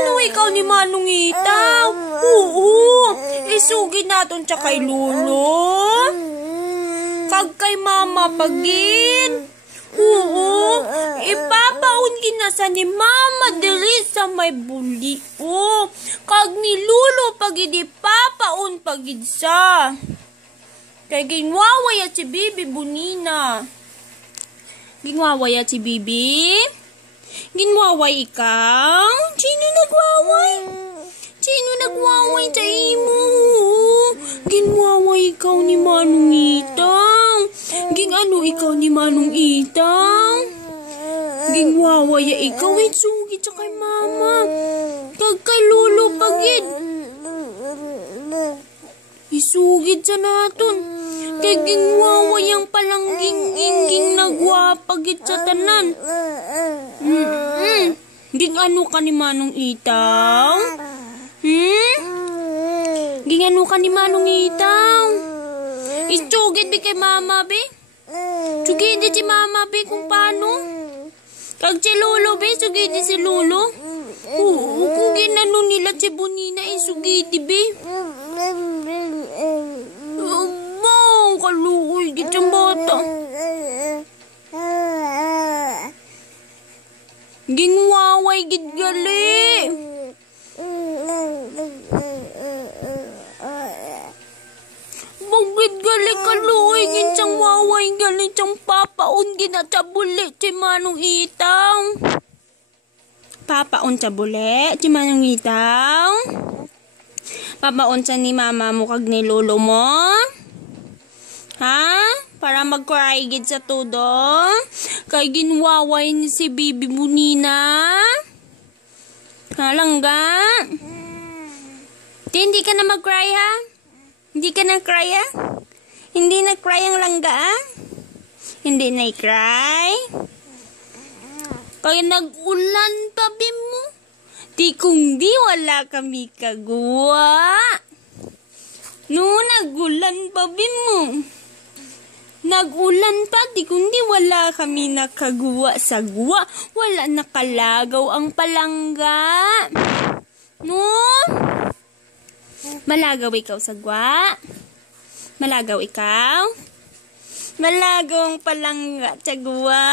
ano ikaw ni Manong Itaw? Oo, isugid naton siya kay Lolo. Kag kay Mama Pagin. Oo, ipapaon ginasa ni Mama diri sa may bulio. Kag ni Lolo Pagid ipapaon pagid sa. Kay ginwaway at si Bibi Bunina. Ginwaway at si Bibi? Ginwaway ikaw? Sino nagwaway? Sino nagwaway sa imo? Ginwaway ikaw ni Manong Itang. Ano ikaw ni Manong Itang? Ginwaway ikaw sugid sa kay Mama. Kag kay Lolo Pagid. Isugid sa naton. Kay ginwaway ang palangging nagwapagid sa tanan. Ano ka ni Manong Itaw? Ano ka ni Manong Itaw? Isugid di kay Mama be? Sugid di si Mama be kung paano? Kag si Lolo be, sugid di si Lolo? Oo, kung ginano nila si Bunina, isugid di be? Kaluoy, gitang bata. Ginwaway gid gali. Bugid gali kaluoy gitang waway gali tang papaon ginatabulit si Manong Itaw. Papaon sa bule si Manong Itaw. Papaon sa ni Mama mo kag ni Lolo mo. Ha? Para mag-cry gid sa todo? Kay ginwaway ni si Bibi Bunina? Halangga? Hindi ka na mag-cry ha? Hindi ka na cry ha? Hindi na cry ang langga ha? Hindi na i-cry? Kaya nag-ulan tabi mo? Di kung di wala kami kagawa. No, nag-ulan tabi mo. Nag-ulan pa, di kundi wala kami nakagawa sa guwa. Wala nakalagaw ang palangga. No? Malagaw ikaw sa guwa? Malagaw ikaw? Malagaw ang palangga sa guwa?